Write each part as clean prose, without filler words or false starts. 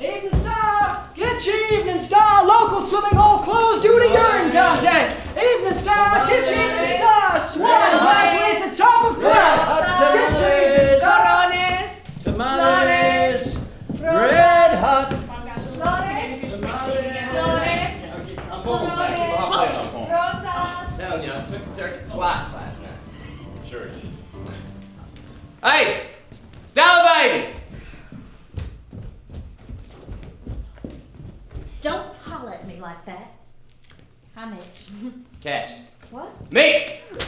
Evening Star! Get your Evening Star! Local swimming hole closed due to urine contact! Evening Star! Get your Evening Star! Swan graduates at top of class! Get your Evening Star! Tamales! Red hot! I'm telling you, I took the turkey twice last night. Sure. Hey! Stella baby! Don't holler at me like that. Hi, Mitch. Catch. What? Me! Ooh.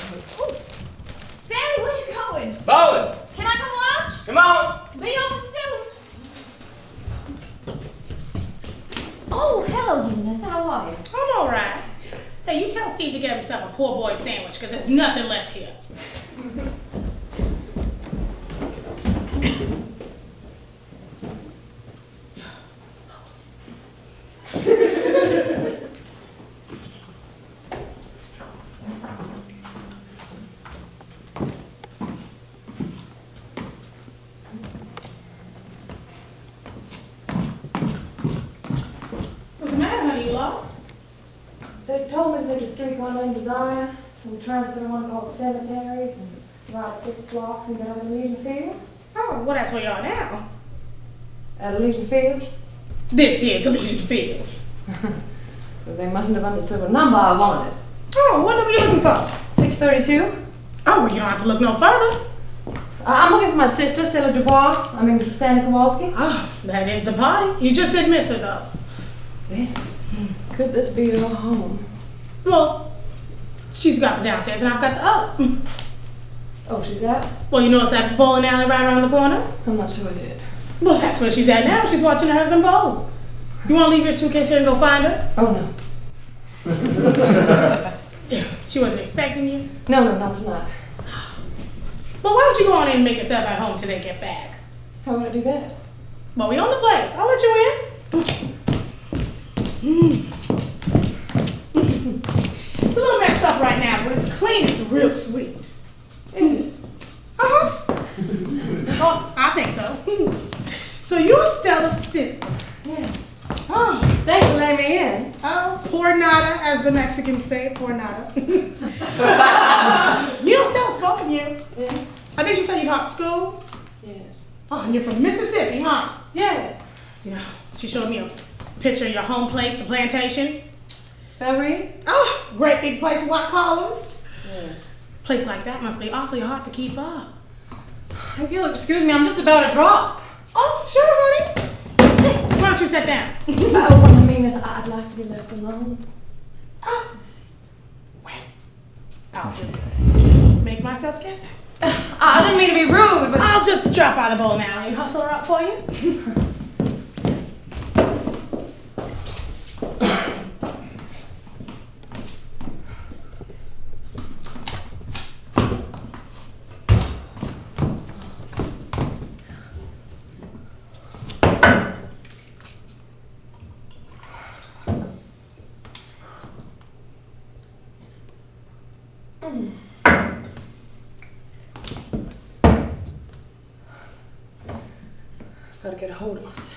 Stanley, where you going? Bowling! Can I come watch? Come on! Be over soon. Oh, hello, Eunice. How are you? I'm all right. Hey, you tell Steve to get himself a poor boy sandwich, because there's nothing left here. What's the matter, honey? You lost? They told me to take a streetcar named Desire, and we transfer to one called Cemeteries, and ride 6 blocks and get over to Legion Field. Oh, well, that's where you are now. At Legion Field? This here's Elysian Fields. But they mustn't have understood what number I wanted. Oh, what number are you looking for? 632? Oh, well, you don't have to look no further. I'm looking for my sister, Stella Dubois. I mean, Mrs. Stanley Kowalski. Oh, that is the party. You just didn't miss her, though. Yes. Could this be her home? Well, she's got the downstairs and I've got the up. Oh, she's out? Well, you know it's that bowling alley right around the corner? I'm not sure I did. Well, that's where she's at now. She's watching her husband bowl. You want to leave your suitcase here and go find her? Oh, no. She wasn't expecting you? No, not tonight. Well, why don't you go on in and make yourself at home till they get back? How would I do that? Well, we own the place. I'll let you in. It's a little messed up right now, but it's clean. It's real sweet. Is it? Uh-huh. Oh, I think so. So you're Stella's sister. Yes. Oh. Thanks for letting me in. Oh, por nada, as the Mexicans say, por nada. You know Stella spoke of you. Yes. I think she said you taught school. Yes. Oh, and you're from Mississippi, huh? Yes. You know, she showed me a picture of your home place, the plantation. Valerie? Oh, great big place, white columns. Yes. Place like that must be awfully hard to keep up. If you'll excuse me, I'm just about to drop. Oh, sure, honey. Why don't you sit down? Oh, what I mean is I'd like to be left alone. Oh. Well, I'll just make myself scarce. I didn't mean to be rude, but... I'll just drop out of the bowl now and hustle her up for you. Gotta get a hold of myself.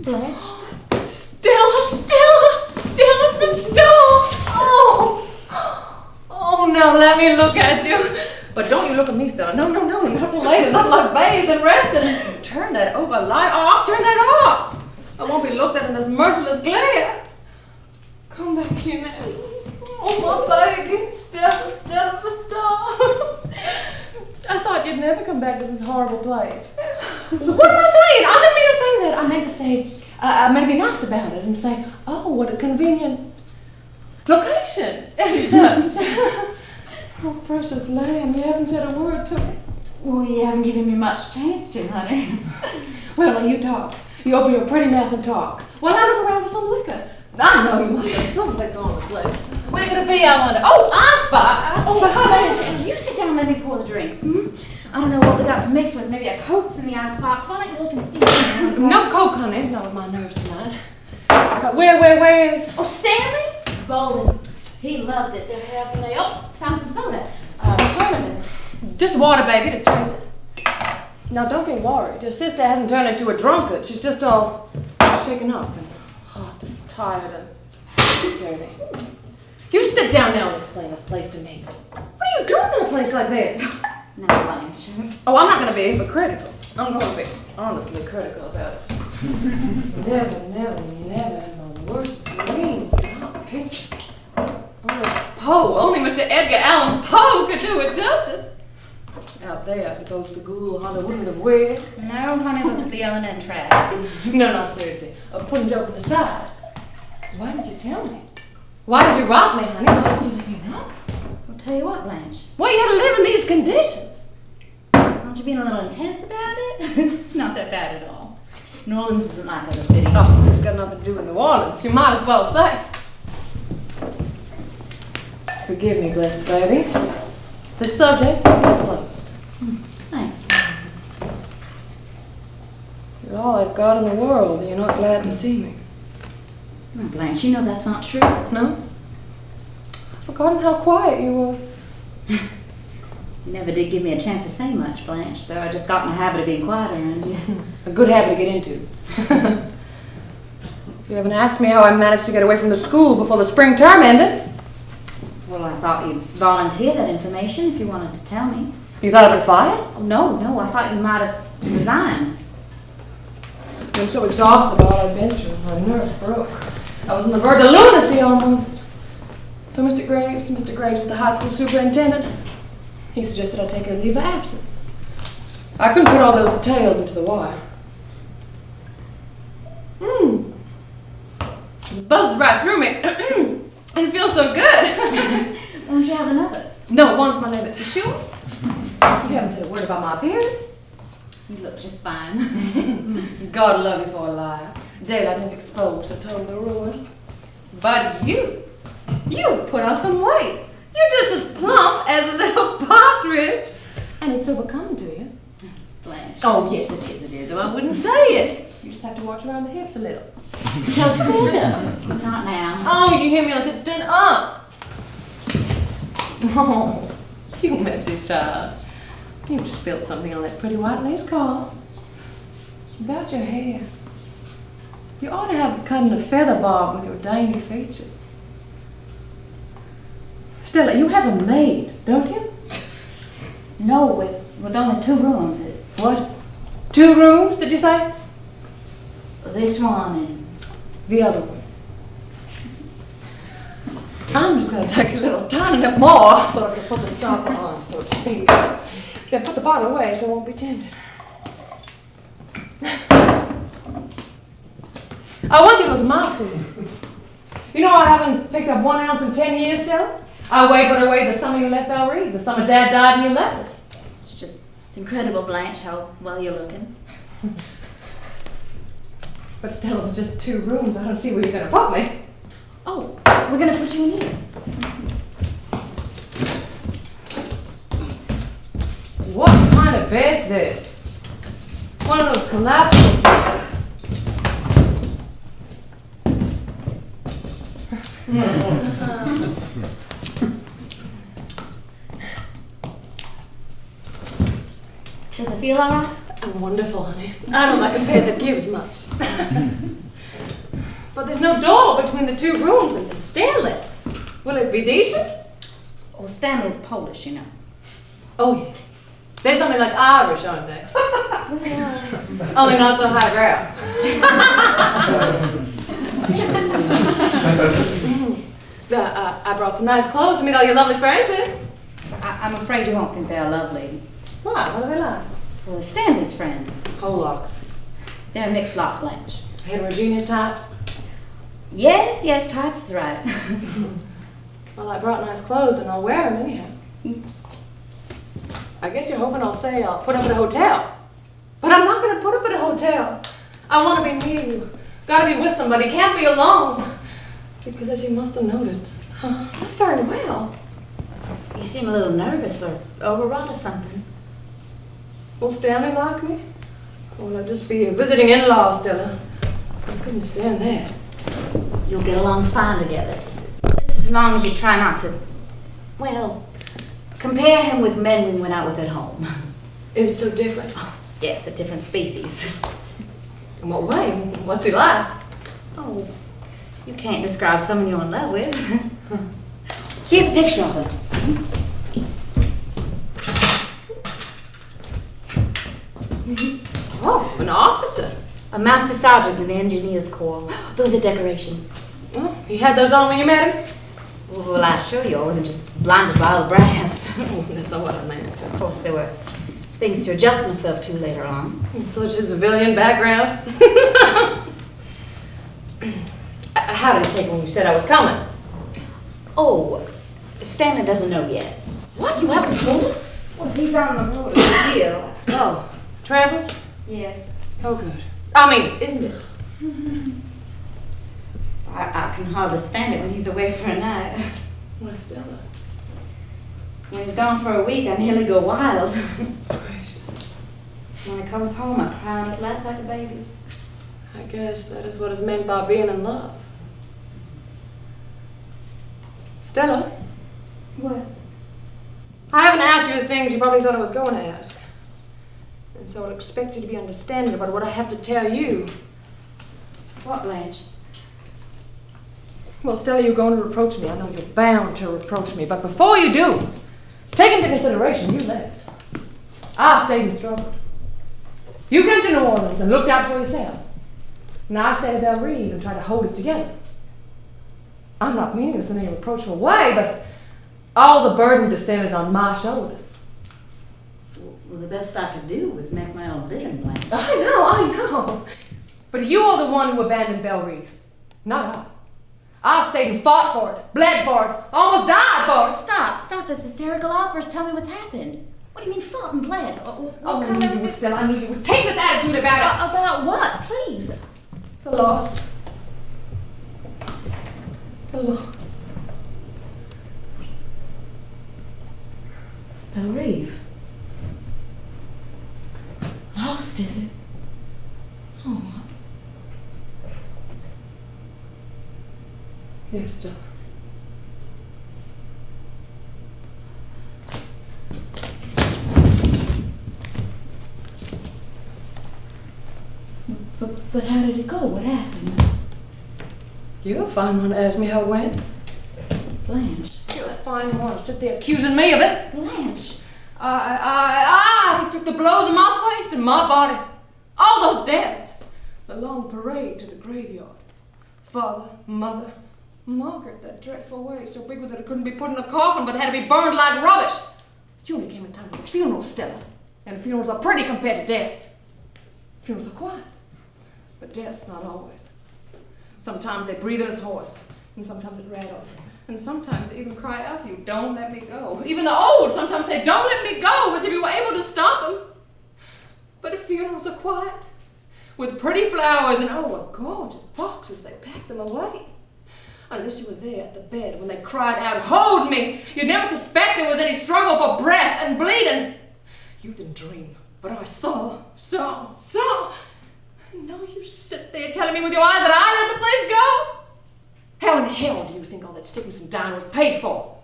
Blanche? Stella the star! Oh, now let me look at you. But don't you look at me, Stella. No, not later, not like bathe and rest and turn that overlight off, turn that off. I won't be looked at in this merciless glare. Come back here now. Oh, my baby, Stella the star. I thought you'd never come back to this horrible place. What am I saying? I didn't mean to say that. I meant to say, I meant to be nice about it and say, oh, what a convenient location and such. Oh, precious lamb, you haven't said a word to me. Well, you haven't given me much chance to, honey. Well, now you talk. You open your pretty mouth and talk. Well, I look around for some liquor. I know you must have some liquor on the place. Where could it be, I wonder? Oh, I spot. Oh, Blanche, you sit down and let me pour the drinks. I don't know what we got to mix with. Maybe a Coke's in the icebox. Why don't you look and see? No Coke, honey. Not with my nerves tonight. Where where's? Oh, Stanley? Bowling. He loves it. They're having a, found some soda. Tournament. Just water, baby, to chase it. Now, don't get worried. Your sister hasn't turned into a drunkard. She's just all shaken up and hot and tired and dirty. You sit down now and explain this place to me. What are you doing in a place like this? No, Blanche. Oh, I'm not going to be hypocritical. I'm going to be honestly critical about it. Never in the worst dreams did I picture. Only Mr. Edgar Allan Poe could do it justice. Out there, I suppose the ghoul hunter wouldn't have weird. No, honey, those are the L&N tracks. No, seriously. Putting joking aside, why did you tell me? Why did you rob me, honey? Why did you let me know? I'll tell you what, Blanche. Why you had to live in these conditions? Aren't you being a little intense about it? It's not that bad at all. New Orleans isn't like other cities. Oh, it's got nothing to do with New Orleans. You might as well say. Forgive me, blessed baby. The subject is closed. Thanks. You're all I've got in the world, and you're not glad to see me. Oh, Blanche, you know that's not true. No? I've forgotten how quiet you were. You never did give me a chance to say much, Blanche, so I just got in the habit of being quiet around you. A good habit to get into. You haven't asked me how I managed to get away from the school before the spring term ended. Well, I thought you'd volunteer that information if you wanted to tell me. You thought I'd been fired? Oh, no, I thought you might have resigned. I'm so exhausted by what I've been through. My nerves broke. I was on the verge of lunacy almost. So Mr. Graves is the high school superintendent. He suggested I take a leave of absence. I couldn't put all those details into the wire. It buzzed right through me. And it feels so good. Won't you have another? No, one's my limit. You sure? You haven't said a word about my appearance. You look just fine. God love you for a liar. Daylight and exposed to total ruin. But you put on some weight. You're just as plump as a little partridge. And it's so becoming to you. Blanche. Oh, yes, it is. I wouldn't say it. You just have to watch around the hips a little. Now stand up. Not now. Oh, you hear me? I said stand up. Oh, you messy child. You spilled something on that pretty white lace collar. About your hair. You ought to have it cut in a feather bob with your dainty features. Stella, you have a maid, don't you? No, with only 2 rooms. What? 2 rooms, did you say? This one and The other one. I'm just going to take a little tiny bit more so I can put the stopper on, so to speak. Then put the bottle away so I won't be tempted. I want you to look at my food. You know I haven't picked up 1 ounce in 10 years still? I weighed the summer you left Belle Reeve, the summer Dad died and you left us. it's incredible, Blanche, how well you're looking. But still, with just 2 rooms, I don't see where you're going to put me. Oh, we're gonna put you in here. What kind of bed's this? One of those collapsible beds. Does it feel alright? Wonderful, honey. I don't like a bed that gives much. But there's no door between the 2 rooms and Stanley. Will it be decent? Well, Stanley's Polish, you know. Oh, yes. They're something like Irish, aren't they? Only not so highbrow. I brought some nice clothes to meet all your lovely friends in. I'm afraid you won't think they're lovely. Why? What are they like? Well, Stanley's friends. Polacks. They're a mixed lot, Blanche. Heterogeneous types. Yes, types is right. Well, I brought nice clothes and I'll wear them anyhow. I guess you're hoping I'll say I'll put up at a hotel. But I'm not going to put up at a hotel. I want to be near you. Got to be with somebody. Can't be alone. Because as you must have noticed, not very well. You seem a little nervous or overwrought or something. Will Stanley like me? Or will I just be a visiting in-law, Stella? I couldn't stand that. You'll get along fine together. Just as long as you try not to, well, compare him with men we went out with at home. Is it so different? Oh, yes, a different species. In what way? What's he like? Oh, you can't describe someone you're in love with. Here's a picture of him. Oh, an officer. A master sergeant in the engineers corps. Those are decorations. Oh, he had those on when you met him? Well, I assure you, I wasn't just blinded by all the brass. Oh, that's not what I meant. Of course, there were things to adjust myself to later on. Such a civilian background. How did it take when you said I was coming? Oh, Stanley doesn't know yet. What? You haven't told him? Well, he's on the road a deal. Oh, travels? Yes. Oh, good. I mean, isn't it? I can hardly stand it when he's away for a night. Well, Stella. When he's gone for a week, I nearly go wild. Gracious. When he comes home, I cry on his lap like a baby. I guess that is what is meant by being in love. Stella, What? I haven't asked you the things you probably thought I was going to ask. And so I'll expect you to be understanding about what I have to tell you. What, Blanche? Well, Stella, you're going to reproach me. I know you're bound to reproach me. But before you do, take into consideration you left. I stayed and struggled. You came to New Orleans and looked out for yourself. And I stayed at Belle Reve and tried to hold it together. I'm not meaning this in any reproachful way, but all the burden descended on my shoulders. Well, the best I could do was make my own living, Blanche. I know. But you are the one who abandoned Belle Reve, not I. I stayed and fought for it, bled for it, almost died for it. Stop this hysterical outburst. Tell me what's happened. What do you mean fought and bled? I knew you would, Stella. I knew you would take this attitude about it. About what? Please. The loss. The loss. Belle Reve. Lost, is it? Oh. Yes, Stella. But how did it go? What happened? You're a fine one to ask me how it went. Blanche. You're a fine one to sit there accusing me of it. Blanche. I took the blows in my face and my body. All those deaths. The long parade to the graveyard. Father, mother, Margaret, that dreadful way, so big that it couldn't be put in a coffin but had to be burned like rubbish. You only came in time for the funeral, Stella. And funerals are pretty compared to deaths. Funerals are quiet, but death's not always. Sometimes they breathe at his horse, and sometimes it rattles. And sometimes they even cry out to you, don't let me go. Even the old sometimes say, don't let me go, as if you were able to stop them. But if funerals are quiet, with pretty flowers and oh, what gorgeous boxes, they pack them away. Unless you were there at the bed when they cried out, hold me, you'd never suspect there was any struggle for breath and bleeding. You didn't dream, but I saw. And now you sit there telling me with your eyes that I let the place go? How in hell do you think all that sickness and dying was paid for?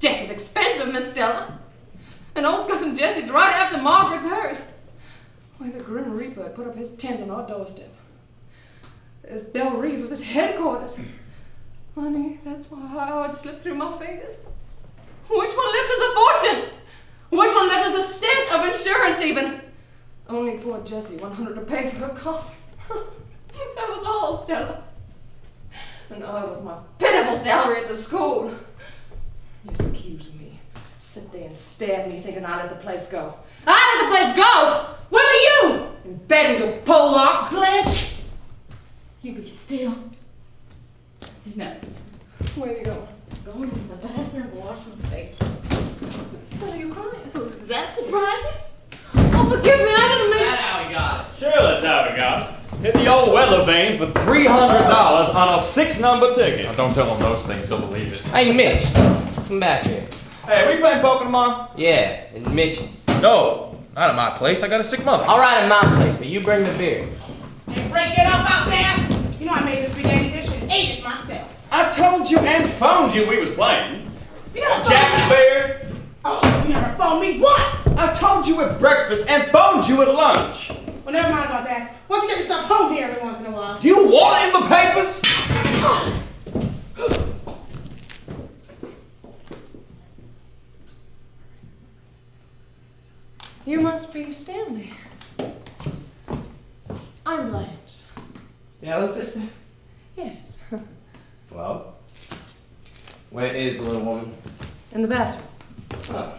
Death is expensive, Miss Stella. And old cousin Jesse's right after Margaret's hers. Why, the Grim Reaper had put up his tent on our doorstep. As Belle Reve was his headquarters. Honey, that's why how it slipped through my fingers. Which one left us a fortune? Which one left us a cent of insurance even? Only poor Jessie wanted to pay for her coffin. That was all, Stella. And I, with my pitiful salary at the school. You accuse me. Sit there and stare at me thinking I let the place go. I let the place go! Where were you? In bed with your Pollock. Blanche! You be still. That's enough. Where are you going? Going into the bathroom to wash my face. So are you crying? Is that surprising? Oh, forgive me, I didn't mean... That's how we got it. Sure, that's how we got it. Hit the old weather vane for $300 on a 6-number ticket. Now, don't tell him those things, he'll believe it. Hey, Mitch, come back here. Hey, are we playing poker tomorrow? Yeah, in Mitch's. No, not at my place. I got a sick mother. All right, at my place, but you bring the beer. And break it up out there. You know I made the spaghetti dish seen it myself. I told you and phoned you we was playing. You never phoned Jack me. Bear. Oh, you never phoned me once. I told you at breakfast and phoned you at lunch. Well, never mind about that. Why don't you get yourself home here every once in a while? Do you want it in the papers? You must be Stanley. I'm Blanche. Stella's sister? Yes. Well, where is the little woman? In the bathroom. Huh.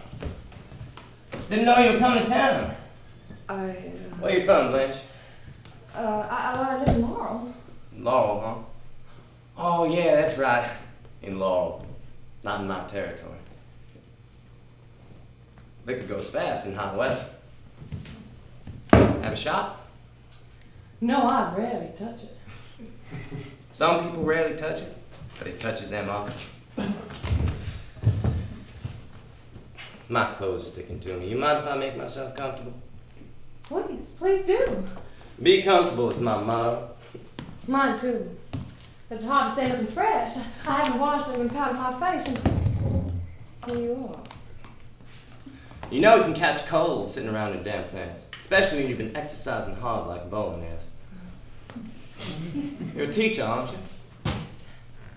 Didn't know you were coming to town. Where you from, Blanche? I live in Laurel. Laurel, huh? Oh, yeah, that's right. In Laurel. Not in my territory. Liquor goes fast in hot weather. Have a shot? No, I rarely touch it. Some people rarely touch it, but it touches them often. My clothes are sticking to me. You mind if I make myself comfortable? Please do. Be comfortable is my motto. Mine too. It's hard to stay looking fresh. I haven't washed or even powdered my face and here you are. You know you can catch cold sitting around in damp things, especially when you've been exercising hard like Bowen is. You're a teacher, aren't you?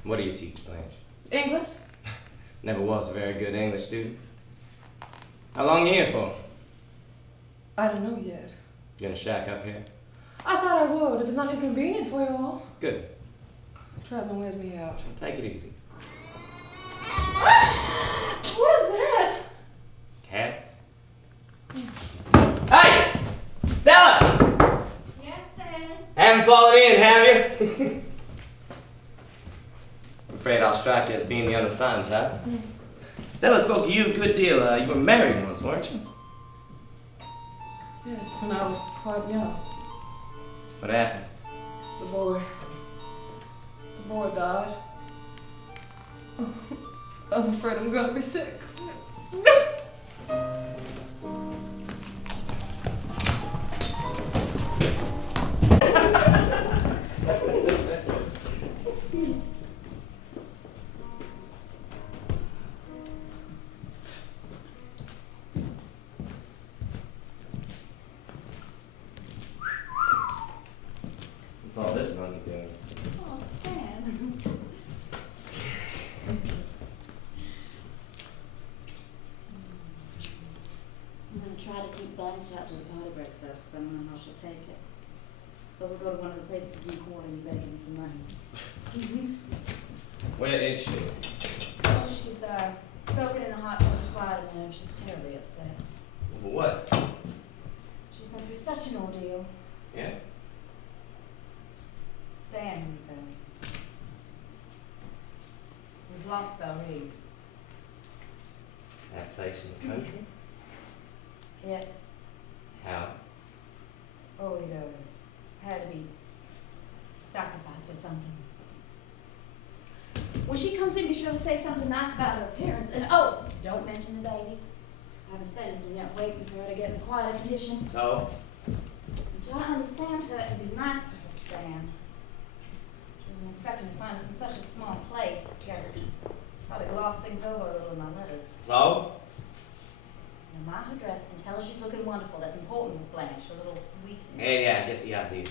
What do you teach, Blanche? English? Never was a very good English student. How long are you here for? I don't know yet. You gonna shack up here? I thought I would, if it's not inconvenient for you all. Good. Traveling wears me out. Take it easy. What is that? Cats? Hey! Stella! Yes, Dad. Haven't fallen in, have you? I'm afraid I'll strike you as being the unrefined type. Stella spoke of you a good deal. You were married once, weren't you? Yes, when I was quite young. What happened? The boy died. I'm afraid I'm gonna be sick. What's all this money doing? Oh, Stan. I'm going to try to keep Blanche out to the party breaks up, because I don't know how she'll take it. So we'll go to one of the places in the corner and you better give me some money. Where is she? Oh, she's soaking in a hot tub of quiet and she's terribly upset. What? She's been through such an ordeal. Yeah? Stan, we've lost Belrive. That place in the country? Yes. How? Oh, it had to be sacrificed or something. When she comes in, be sure to say something nice about her appearance. And oh, don't mention the baby. I haven't said anything yet, waiting for her to get in a quiet condition. So? Try to understand her and be nice to her, Stan. She wasn't expecting to find us in such a small place. Probably glossed things over a little in my letters. So? Admire her dress and tell her she's looking wonderful. That's important with Blanche, a little weakness. Yeah, I get the idea.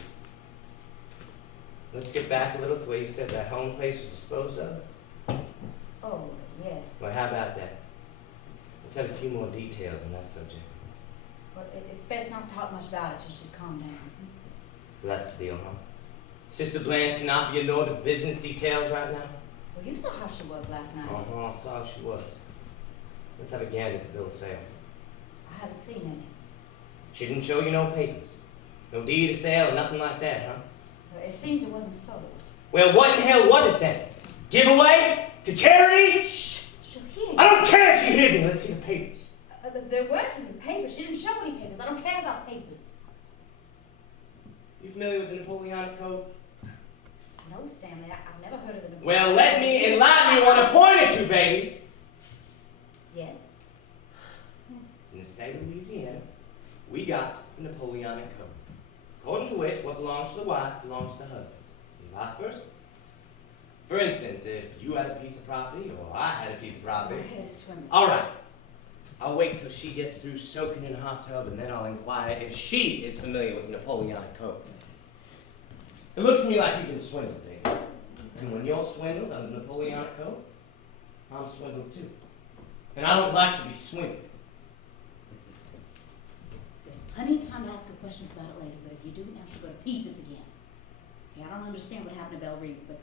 Let's get back a little to where you said that home place was disposed of. Oh, yes. Well, how about that? Let's have a few more details on that subject. Well, it's best not to talk much about it till she's calmed down. So that's the deal, huh? Sister Blanche cannot be ignored of business details right now? Well, you saw how she was last night. I saw how she was. Let's have a gander at the bill of sale. I haven't seen any. She didn't show you no papers. No deed of sale or nothing like that, huh? Well, it seems it wasn't sold. Well, what in hell was it then? Giveaway? To charity? Shh! She'll hear. I don't care if she hears me. Let's see the papers. There weren't any papers. She didn't show any papers. I don't care about papers. You familiar with the Napoleonic Code? No, Stanley. I've never heard of the Well, let me enlighten you on a point or two, baby. Yes. In the state of Louisiana, we got the Napoleonic Code, according to which what belongs to the wife belongs to the husband, and vice versa. For instance, if you had a piece of property or I had a piece of property. My head is swimming. All right. I'll wait till she gets through soaking in a hot tub, and then I'll inquire if she is familiar with Napoleonic code. It looks to me like you've been swindled, David. And when you're swindled under Napoleonic code, I'm swindled too. And I don't like to be swindled. There's plenty of time to ask her questions about it later, but if you do, now she'll go to pieces again. Okay, I don't understand what happened to Belle Reeve, but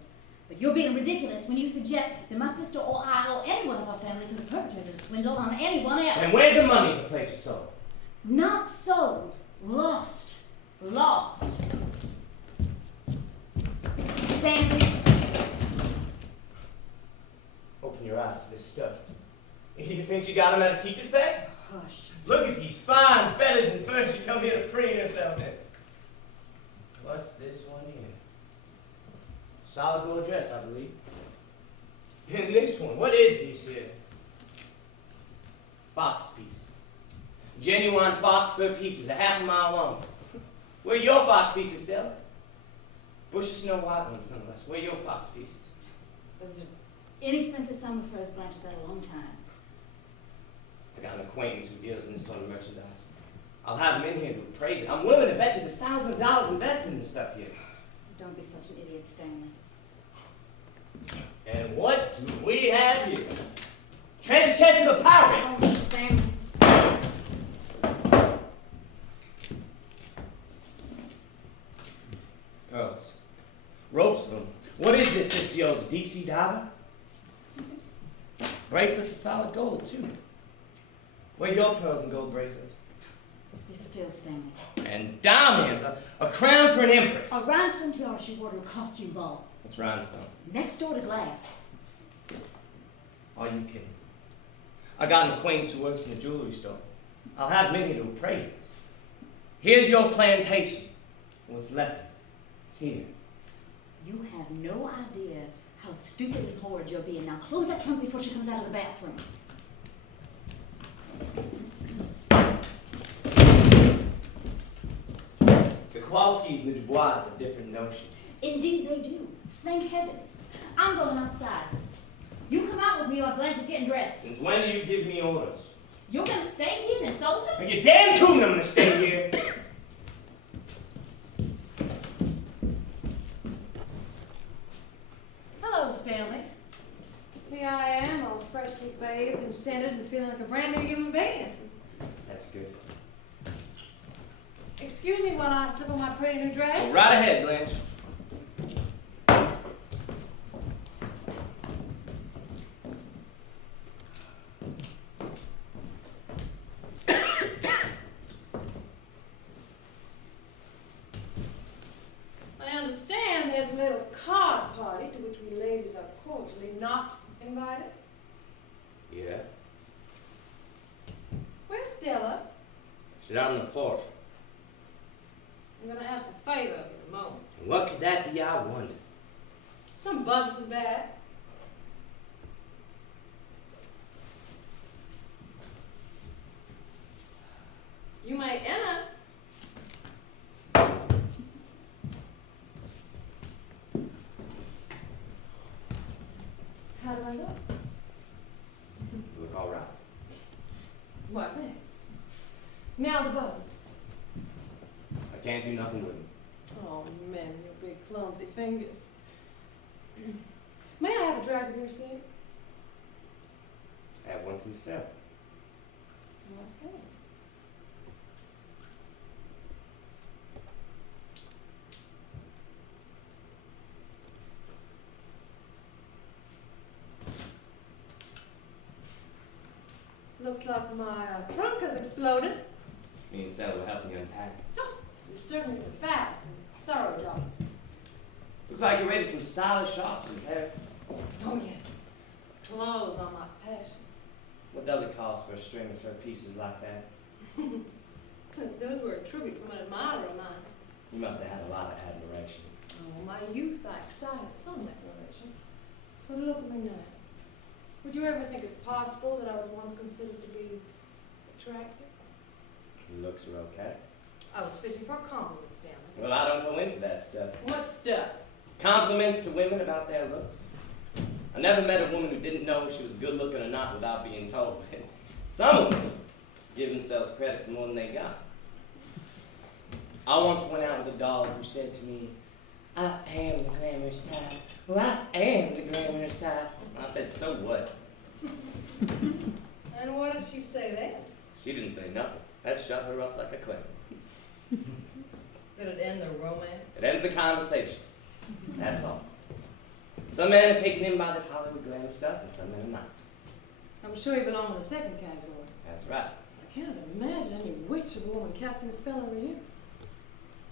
you're being ridiculous when you suggest that my sister or I or anyone of our family could have perpetrated a swindle on anyone else. And where's the money if the place was sold? Not sold. Lost. Lost. Stanley. Open your eyes to this stuff. You think she got him at a teacher's bag? Hush. Look at these fine feathers and furs she come here to preen herself in. What's this one here? Solid gold dress, I believe. And this one, what is this here? Fox pieces. Genuine fox fur pieces, a half a mile long. Where are your fox pieces, Stella? Bush of Snow White ones, nonetheless. Where are your fox pieces? Those are inexpensive summer furs. Blanche has had a long time. I got an acquaintance who deals in this sort of merchandise. I'll have him in here to appraise it. I'm willing to bet you there's thousands of dollars invested in this stuff here. Don't be such an idiot, Stanley. And what do we have here? Treasure chest of a pirate! Oh, Stanley. Pearls. Ropes of them. What is this, Sister Yo's deep sea diver? Bracelets of solid gold, too. Where are your pearls and gold bracelets? Be still, Stanley. And diamonds, a crown for an empress. A rhinestone tiara she wore to a costume ball. What's rhinestone? Next door to glass. Are you kidding? I got an acquaintance who works in the jewelry store. I'll have him in here to appraise this. Here's your plantation. What's left of it. Here. You have no idea how stupid and horrid you're being. Now close that trunk before she comes out of the bathroom. The Kowalskis and the Dubois have different notions. Indeed they do. Thank heavens. I'm going outside. You come out with me while Blanche is getting dressed. Since when do you give me orders? You're going to stay here and insult her? Are you damn tootin' I'm gonna stay here? Hello, Stanley. Here I am, all freshly bathed and scented and feeling like a brand new human being. That's good. Excuse me while I slip on my pretty new dress. Go right ahead, Blanche. I understand there's a little card party to which we ladies are cordially not invited. Yeah? Where's Stella? She's out on the porch. I'm gonna ask a favor of you in a moment. And what could that be, I wonder? Some buttons and bag. You may enter. How do I look? You look all right. Why, thanks. Now the buttons. I can't do nothing with them. Oh, man, your big clumsy fingers. May I have a drag of your sleeve? Have one from yourself. Why, thanks. Looks like my trunk has exploded. Me and Stella will help me unpack it. Oh, you certainly did a fast and thorough job. Looks like you're ready for some stylish shops in Paris. Oh, yeah. Clothes are my passion. What does it cost for a string of fur pieces like that? Those were a tribute from an admirer of mine. You must have had a lot of admiration. Oh, my youth, I excited some admiration. But look at me now. Would you ever think it possible that I was once considered to be attractive? Your looks are okay. I was fishing for a compliment, Stanley. Well, I don't go in for that stuff. What stuff? Compliments to women about their looks. I never met a woman who didn't know if she was good looking or not without being told. Some women give themselves credit for more than they got. I once went out with a doll who said to me, "I am the glamorous type. Well, I am the glamorous type." I said, "So what?" And what did she say then? She didn't say nothing. That shut her up like a clam. Did it end the romance? It ended the conversation. That's all. Some men are taken in by this Hollywood glamour stuff, and some men are not. I'm sure you belong in the second category. That's right. I can't imagine any witch of a woman casting a spell over you.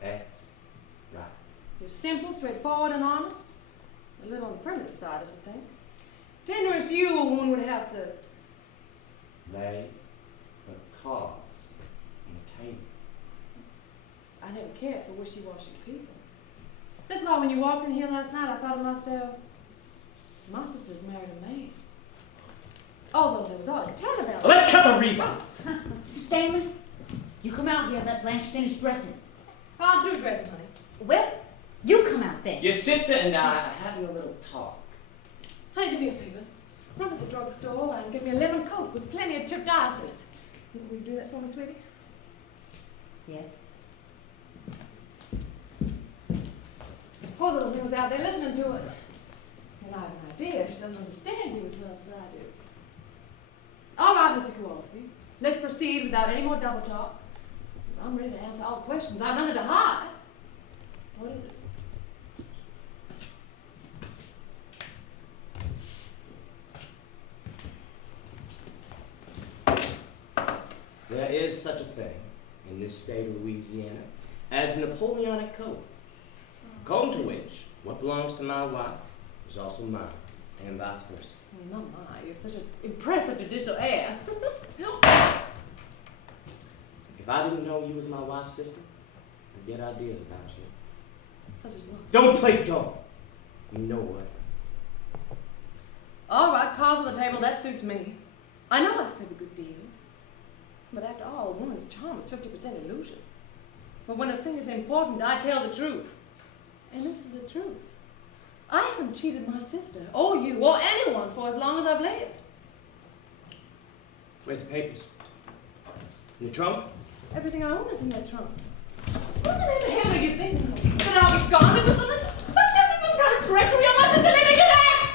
That's right. You're simple, straightforward, and honest. A little on the primitive side, I should think. To interest you, a woman would have to... Lay the cards on the table. I never cared for wishy-washy people. That's why when you walked in here last night, I thought to myself, my sister's married a man. Although there was all the tell about it. Let's cut the rebound. Stanley, you come out here and let Blanche finish dressing. I'm through dressing, honey. Well, you come out then. Your sister and I are having a little talk. Honey, do me a favor. Run to the drugstore and get me a lemon coke with plenty of chipped ice in it. Will you do that for me, sweetie? Yes. Poor little thing was out there listening to us. And I have an idea she doesn't understand you as well as I do. All right, Mr. Kowalski. Let's proceed without any more double talk. I'm ready to answer all questions. I've nothing to hide. What is it? There is such a thing in this state of Louisiana as the Napoleonic Code. According to which, what belongs to my wife is also mine, and vice versa. Oh, my, you're such an impressive judicial heir. If I didn't know you was my wife's sister, I'd get ideas about you. Such as what? Don't play dumb. You know what? All right, cards on the table, that suits me. I know I fib a good deal. But after all, a woman's charm is 50% illusion. But when a thing is important, I tell the truth. And this is the truth. I haven't cheated my sister, or you, or anyone for as long as I've lived. Where's the papers? In the trunk? Everything I own is in that trunk. What in the hell are you thinking of? That I'll be scoundrel with someone? What's that some kind of treachery on my sister living to that?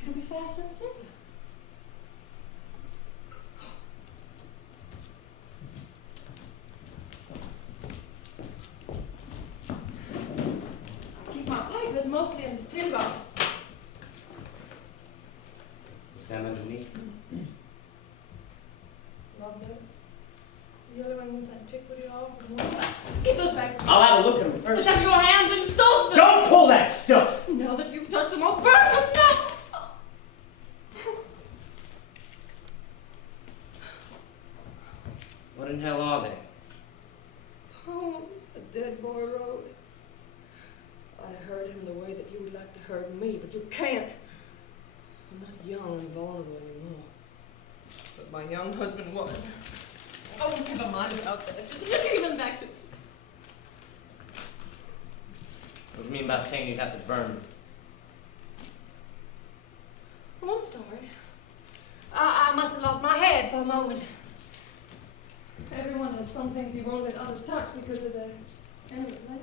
It'll be faster and simpler. Mostly in this tin box. What's that underneath? Love notes. The other one with antiquity off and one. Give those back to me. I'll have a look at them first. Touch your hands and insult them. Don't pull that stuff. Now that you've touched them, I'll burn them now. What in hell are they? Poems a dead boy wrote. I heard him the way that you would like to hurt me, but you can't. I'm not young and vulnerable anymore. But my young husband was. Oh, never mind about that. Just give them back to me. What do you mean by saying you'd have to burn them? Oh, I'm sorry. I must have lost my head for a moment. Everyone has some things he won't let others touch because of their intimate nature.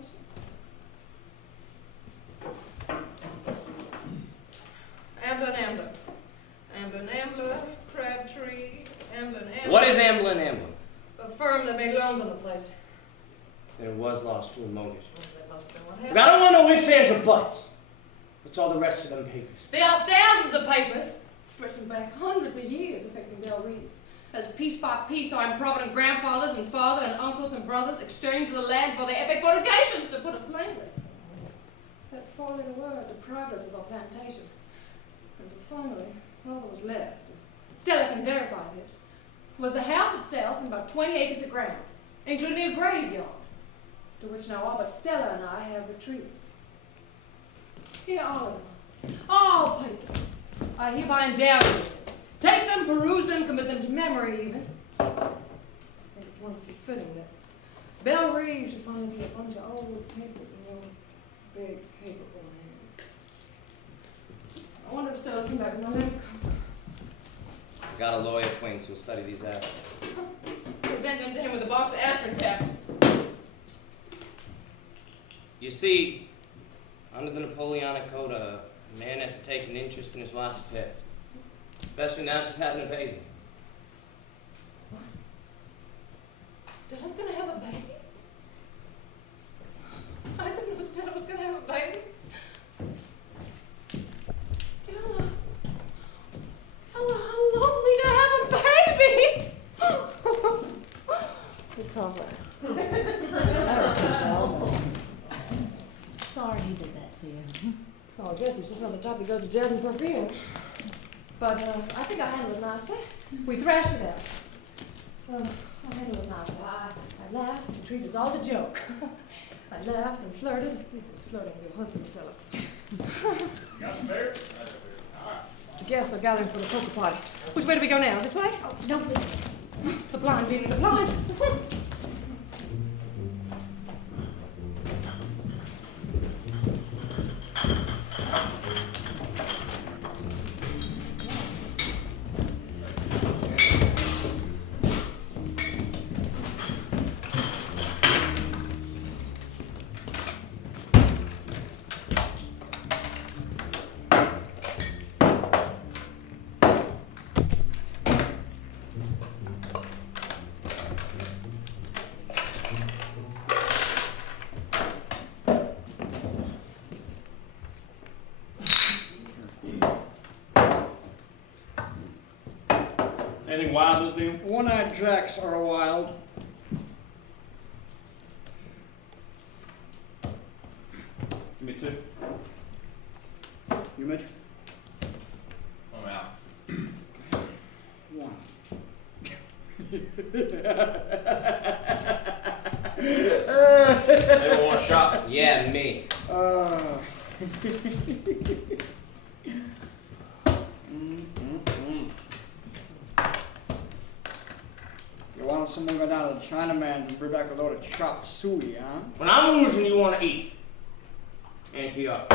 Ambler. Ambler, Crabtree, Ambler. What is Amblin? A firm that made loans on the place. And it was lost to a mortgage. Well, that must have been what Look, happened. I don't want no ifs, ands, or buts. What's all the rest of them papers? There are thousands of papers stretching back hundreds of years affecting Del Reeve. As piece by piece, our improvident grandfathers and father and uncles and brothers exchanged the land for their epic fornications, to put it plainly. That four-letter word deprived us of our plantation. Until finally, all that was left, Stella can verify this, was the house itself and about 20 acres of ground, including a graveyard, to which now all but Stella and I have retreated. Here are all of them, all papers. I hereby endow you with them. Take them, peruse them, commit them to memory even. I think it's wonderfully fitting that Belle Reeve should finally be a bunch of old papers in your big paper hand. I wonder fellas come back with my medical. I got a lawyer acquaintance who'll study these out. Present them to him with a box of aspirin tablets. You see, under the Napoleonic Code, a man has to take an interest in his wife's pet. Especially now she's having a baby. Stella's gonna have a baby? I didn't know Stella was gonna have a baby. Stella. Stella, how lovely to have a baby! It's all right. Sorry he did that to you. Oh, I guess it's just another topic goes to jazz and perfume. But I think I handled it nicely. We thrashed it out. I handled it nicely. I laughed and treated it all as a joke. I laughed and flirted. It was flirting with your husband, Stella. Got some beer? All right. The guests are gathering for the poker party. Which way do we go now? This way? Oh, no, this way. The blind leading the blind. Anything wild this deal? One-eyed jacks are wild. Give me two. You, Mitch? I'm out. One. They want a shot. Yeah, me. You want someone to go down to the Chinaman's and bring back a load of chop suey, huh? When I'm losing, you want to eat. Ante up.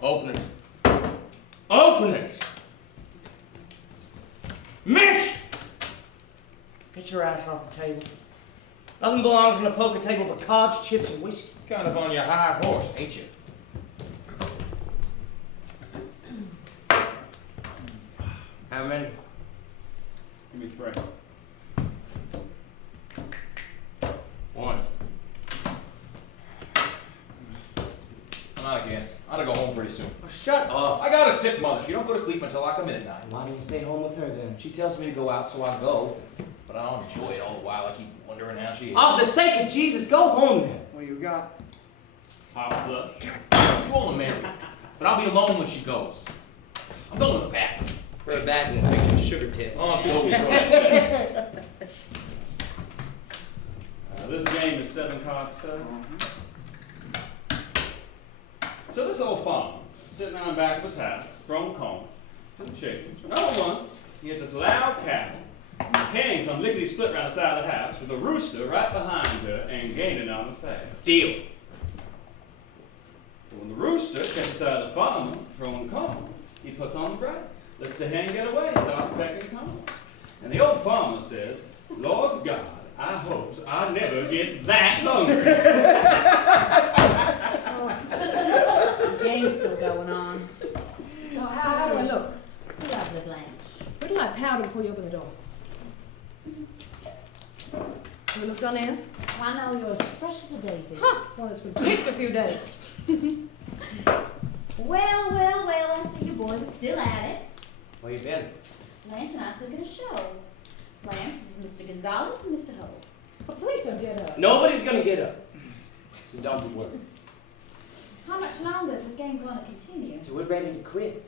Open it. Open it! Mitch! Get your ass off the table. Nothing belongs on the poker table but cards, chips, and whiskey. Kind of on your high horse, ain't you? How many? Give me three. One. I'm out again. I gotta go home pretty soon. Oh, shut up. I got a sick mother. She don't go to sleep until like a midnight. Why don't you stay home with her then? She tells me to go out, so I go. But I don't enjoy it all the while. I keep wondering how she is. Oh, for the sake of Jesus, go home then. What you got? Pop blood. You want to marry her, but I'll be alone when she goes. I'm going to the bathroom. For a bag and fix your sugar tip. Oh, go. This game is 7 cards study. So this old farmer, sitting on the back of his house, throwing corn to the chickens. And all at once, he hears this loud cackle. And his hen come lickety-split around the side of the house with a rooster right behind her and gaining on the fag. Deal. When the rooster catches sight of the farmer throwing corn, he puts on the brakes, lets the hen get away, starts pecking corn. And the old farmer says, Lord's God, I hopes I never gets that hungry. The game's still going on. Oh, how do I look? Lovely, Blanche. Where did I powder before you open the door? You look done in? I know you're as fresh as a daisy. Huh, well, it's been picked a few days. Well, well, well, I see you boys are still at it. Where you been? Blanche and I took in a show. Blanche, this is Mr. Gonzalez and Mr. Hope. Oh, please don't get up. Nobody's gonna get up. So don't be worried. How much longer is this game going to continue? So we're ready to quit.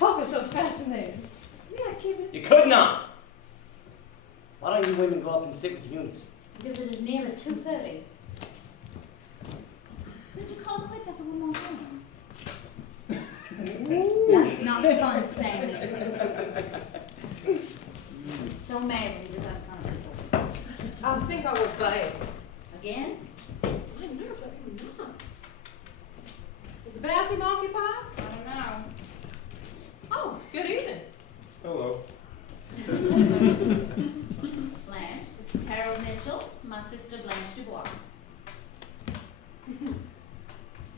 Poker's so fascinating. Yeah, keep it. You could not. Why don't you women go up and sit with Eunice? Because it is nearly 2:30. Could you call quits after one more game? That's not fun, Stanley. I'm so mad when you do that in front of people. I think I will beg. Again? My nerves are even nuts.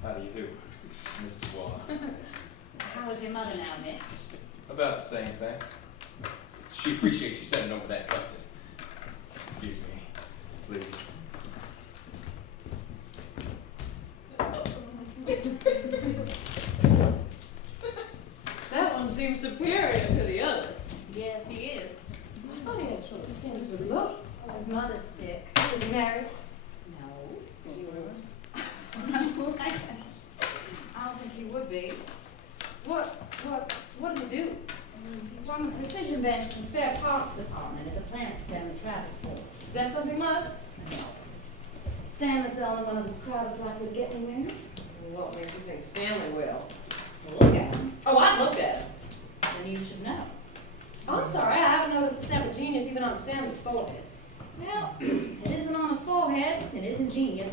How do you do, Mr. Waller? How is your mother now, Mitch? About the same, thanks. She appreciates you sending over that custard. Excuse me, please. That one seems superior to the others. Yes, he is. Oh, he has sort of stands with look. Oh, his mother's sick. Is he married? No. Is he with? I don't think he would be. What does he do? He's on the precision bench in the spare parts department at the plant Stanley Travis for. Is that something much? No. Stanley's the only one of this crowd that's likely to get anywhere. What makes you think Stanley will? Look at him. Oh, I looked at him. Then you should know. Oh, I'm sorry, I haven't noticed the stamp of genius even on Stanley's forehead. Well, it isn't on his forehead. It isn't genius.